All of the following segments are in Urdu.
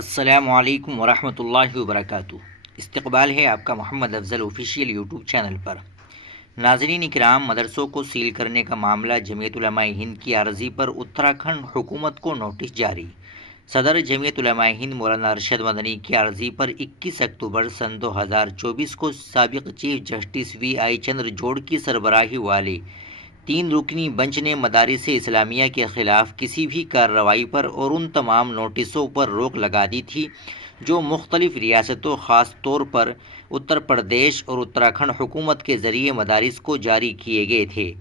السلام علیکم ورحمۃ اللہ وبرکاتہ۔ استقبال ہے آپ کا محمد افضل آفیشیل یوٹیوب چینل پر۔ ناظرین اکرام، مدرسوں کو سیل کرنے کا معاملہ جمعیت علماء ہند کی عرضی پر اتراکھنڈ حکومت کو نوٹس جاری۔ صدر جمعیت علماء ہند مولانا ارشد مدنی کی عرضی پر 21 اکتوبر سن 2024 کو سابق چیف جسٹس وی آئی چندرچوڑ کی سربراہی والی 3 رکنی بنچ نے مدارس اسلامیہ کے خلاف کسی بھی کارروائی پر اور ان تمام نوٹسوں پر روک لگا دی تھی جو مختلف ریاستوں خاص طور پر اتر پردیش اور اتراکھنڈ حکومت کے ذریعے مدارس کو جاری کیے گئے تھے۔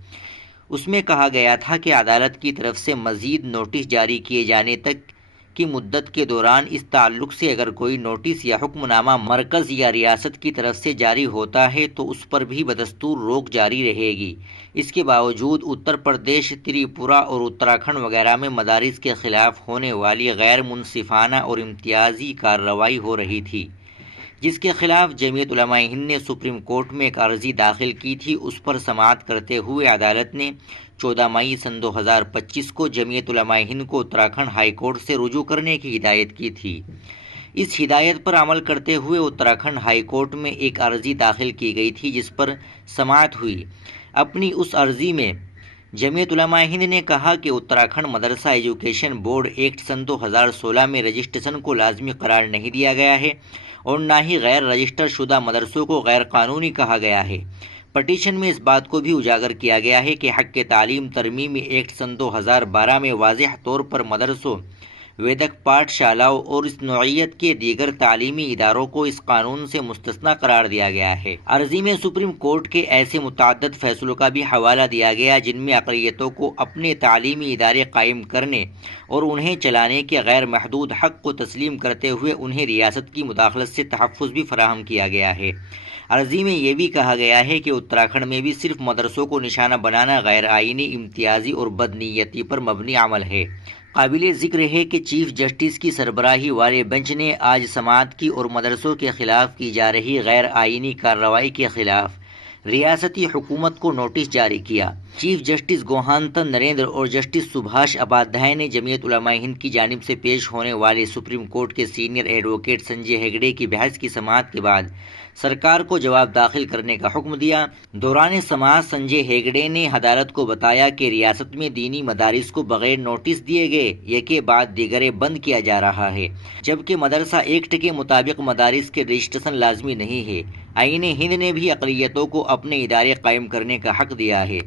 اس میں کہا گیا تھا کہ عدالت کی طرف سے مزید نوٹس جاری کیے جانے تک کی مدت کے دوران اس تعلق سے اگر کوئی نوٹس یا حکم نامہ مرکز یا ریاست کی طرف سے جاری ہوتا ہے تو اس پر بھی بدستور روک جاری رہے گی۔ اس کے باوجود اتر پردیش، تریپورہ اور اتراکھنڈ وغیرہ میں مدارس کے خلاف ہونے والی غیر منصفانہ اور امتیازی کارروائی ہو رہی تھی، جس کے خلاف جمعیت علماء ہند نے سپریم کورٹ میں ایک عرضی داخل کی تھی۔ اس پر سماعت کرتے ہوئے عدالت نے 14 مئی سن 2025 کو جمعیت علماء ہند کو اتراکھنڈ ہائی کورٹ سے رجوع کرنے کی ہدایت کی تھی۔ اس ہدایت پر عمل کرتے ہوئے اتراکھنڈ ہائی کورٹ میں ایک عرضی داخل کی گئی تھی جس پر سماعت ہوئی۔ اپنی اس عرضی میں جمعیت علماء ہند نے کہا کہ اتراکھنڈ مدرسہ ایجوکیشن بورڈ ایکٹ سن 2016 میں رجسٹریشن کو لازمی قرار نہیں دیا گیا ہے اور نہ ہی غیر رجسٹر شدہ مدرسوں کو غیر قانونی کہا گیا ہے۔ پٹیشن میں اس بات کو بھی اجاگر کیا گیا ہے کہ حق تعلیم ترمیمی ایکٹ سن 2012 میں واضح طور پر مدرسوں، ویدک پاٹھ شالاؤں اور اس نوعیت کے دیگر تعلیمی اداروں کو اس قانون سے مستثنی قرار دیا گیا ہے۔ عرضی میں سپریم کورٹ کے ایسے متعدد فیصلوں کا بھی حوالہ دیا گیا جن میں اقلیتوں کو اپنے تعلیمی ادارے قائم کرنے اور انہیں چلانے کے غیر محدود حق کو تسلیم کرتے ہوئے انہیں ریاست کی مداخلت سے تحفظ بھی فراہم کیا گیا ہے۔ عرضی میں یہ بھی کہا گیا ہے کہ اتراکھنڈ میں بھی صرف مدرسوں کو نشانہ بنانا غیر آئینی، امتیازی اور بدنیتی پر مبنی عمل ہے۔ قابل ذکر ہے کہ چیف جسٹس کی سربراہی والے بینچ نے آج سماعت کی اور مدرسوں کے خلاف کی جا رہی غیر آئینی کارروائی کے خلاف ریاستی حکومت کو نوٹس جاری کیا۔ چیف جسٹس گوہانتن نریندر اور جسٹس سبھاش اپادھیائے نے جمعیت علماء ہند کی جانب سے پیش ہونے والے سپریم کورٹ کے سینئر ایڈوکیٹ سنجے ہیگڑے کی بحث کی سماعت کے بعد سرکار کو جواب داخل کرنے کا حکم دیا۔ دوران سماعت سنجے ہیگڑے نے عدالت کو بتایا کہ ریاست میں دینی مدارس کو بغیر نوٹس دیے گئے یکے بعد دیگرے بند کیا جا رہا ہے، جبکہ مدرسہ ایکٹ کے مطابق مدارس کے رجسٹریشن لازمی نہیں ہے۔ آئین ہند نے بھی اقلیتوں کو اپنے ادارے قائم کرنے کا حق دیا ہے۔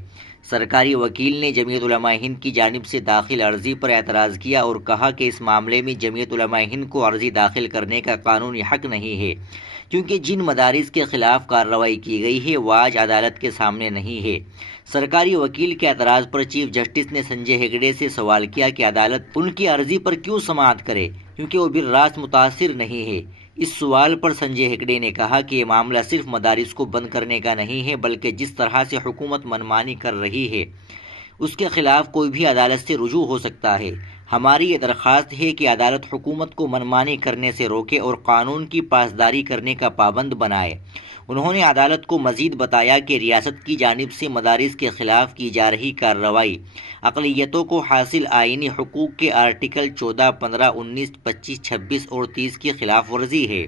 سرکاری وکیل نے جمعیت علماء ہند کی جانب سے داخل عرضی پر اعتراض کیا اور کہا کہ اس معاملے میں جمعیت علماء ہند کو عرضی داخل کرنے کا قانونی حق نہیں ہے، کیونکہ جن مدارس کے خلاف کارروائی کی گئی ہے وہ آج عدالت کے سامنے نہیں ہے۔ سرکاری وکیل کے اعتراض پر چیف جسٹس نے سنجے ہیگڑے سے سوال کیا کہ عدالت ان کی عرضی پر کیوں سماعت کرے کیونکہ وہ بالراست متاثر نہیں ہے۔ اس سوال پر سنجے ہیگڑے نے کہا کہ یہ معاملہ صرف مدارس کو بند کرنے کا نہیں ہے بلکہ جس طرح سے حکومت منمانی کر رہی ہے اس کے خلاف کوئی بھی عدالت سے رجوع ہو سکتا ہے۔ ہماری یہ درخواست ہے کہ عدالت حکومت کو منمانی کرنے سے روکے اور قانون کی پاسداری کرنے کا پابند بنائے۔ انہوں نے عدالت کو مزید بتایا کہ ریاست کی جانب سے مدارس کے خلاف کی جا رہی کارروائی اقلیتوں کو حاصل آئینی حقوق کے آرٹیکل 14، 15، 19، 25، 26 اور 30 کی خلاف ورزی ہے۔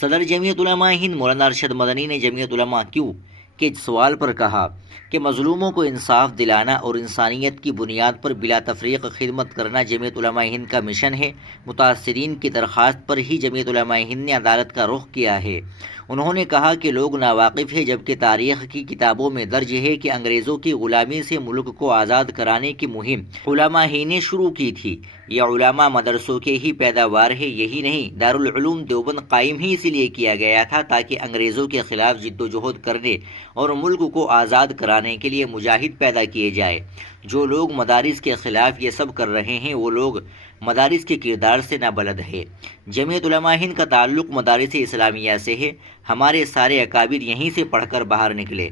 صدر جمعیت علماء ہند مولانا ارشد مدنی نے جمعیت علماء کیوں کے سوال پر کہا کہ مظلوموں کو انصاف دلانا اور انسانیت کی بنیاد پر بلا تفریق خدمت کرنا جمعیت علماء ہند کا مشن ہے۔ متاثرین کی درخواست پر ہی جمعیت علماء ہند نے عدالت کا رخ کیا ہے۔ انہوں نے کہا کہ لوگ ناواقف ہیں جبکہ تاریخ کی کتابوں میں درج ہے کہ انگریزوں کی غلامی سے ملک کو آزاد کرانے کی مہم علماء ہی نے شروع کی تھی۔ یہ علماء مدرسوں کے ہی پیداوار ہے۔ یہی نہیں، دارالعلوم دیوبند قائم ہی اسی لیے کیا گیا تھا تاکہ انگریزوں کے خلاف جد و جہد کرنے اور ملک کو آزاد کرانے کے لیے مجاہد پیدا کیے جائے۔ جو لوگ مدارس کے خلاف یہ سب کر رہے ہیں وہ لوگ مدارس کے کردار سے نابلد ہے۔ جمعیت علماء ہند کا تعلق مدارس اسلامیہ سے ہے۔ ہمارے سارے اکابر یہیں سے پڑھ کر باہر نکلے۔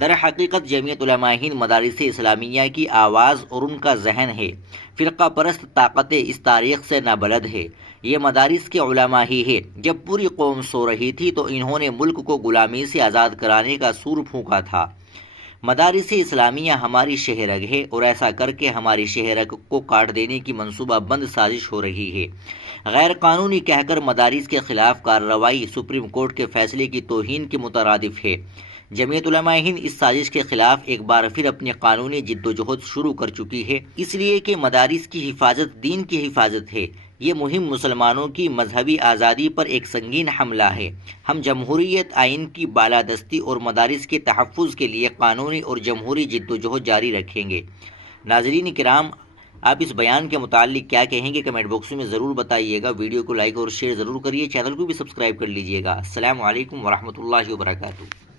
در حقیقت جمعیت علماء ہند مدارس اسلامیہ کی آواز اور ان کا ذہن ہے۔ فرقہ پرست طاقتیں اس تاریخ سے نابلد ہے۔ یہ مدارس کے علماء ہی ہے۔ جب پوری قوم سو رہی تھی تو انہوں نے ملک کو غلامی سے آزاد کرانے کا سور پھونکا تھا۔ مدارس اسلامیہ ہماری شہ رگ ہے اور ایسا کر کے ہماری شہ رگ کو کاٹ دینے کی منصوبہ بند سازش ہو رہی ہے۔ غیر قانونی کہہ کر مدارس کے خلاف کارروائی سپریم کورٹ کے فیصلے کی توہین کے مترادف ہے۔ جمعیت علماء ہند اس سازش کے خلاف ایک بار پھر اپنی قانونی جدوجہد شروع کر چکی ہے، اس لیے کہ مدارس کی حفاظت دین کی حفاظت ہے۔ یہ مہم مسلمانوں کی مذہبی آزادی پر ایک سنگین حملہ ہے۔ ہم جمہوریت آئین کی بالادستی اور مدارس کے تحفظ کے لیے قانونی اور جمہوری جدوجہد جاری رکھیں گے۔ ناظرین کرام، آپ اس بیان کے متعلق کیا کہیں گے؟ کمنٹ باکس میں ضرور بتائیے گا۔ ویڈیو کو لائک اور شیئر ضرور کریے، چینل کو بھی سبسکرائب کر لیجیے گا۔ السلام علیکم ورحمۃ اللہ وبرکاتہ۔